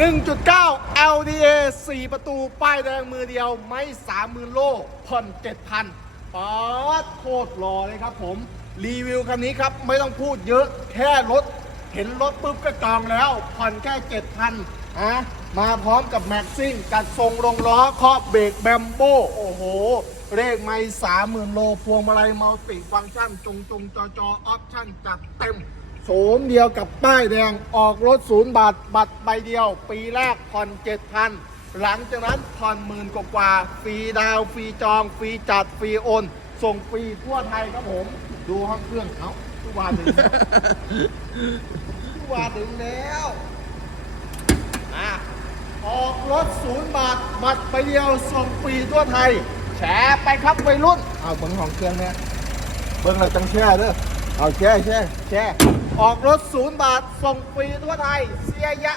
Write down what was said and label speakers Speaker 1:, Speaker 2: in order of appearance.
Speaker 1: 1.9 LDA 4 ประตู ป้ายแดงมือเดียว ไม่30,000โลผ่อน7,000ป๊อดโคตรรอเลยครับผม รีวิวคันนี้ครับ ไม่ต้องพูดเยอะแค่รถ เห็นรถปุ๊บก็จองแล้ว ผ่อนแค่7,000ฮะมาพร้อมกับแม็กซิ่งกัดทรงลงล้อครอบเบรกแบมโบโอ้โห เลขไม่สามหมื่นโล พวงมาลัยมัลติฟังก์ชันจุงจุงจอจอออปชั่นจัดเต็ม โฉมเดียวกับป้ายแดงออกรถศูนย์บาทบัตรใบเดียว ปีแรกผ่อนเจ็ดพันหลังจากนั้นผ่อนหมื่นกว่าฟรีดาวฟรีจองฟรีจัดฟรีโอน ส่งฟรีทั่วไทยครับผม ดูห้องเครื่องเขาทุกวันถึงแล้วทุกวันถึงแล้วอะออกรถศูนย์บาทบัตรใบเดียวส่งฟรีทั่วไทย แชร์ไปครับวัยรุ่นเอาเบิ้งของเครื่องเนี่ยเบิ้งเราจังแช่เด้อเอาแช่แช่แช่ ออกรถศูนย์บาท ส่งฟรีทั่วไทย เสียยะ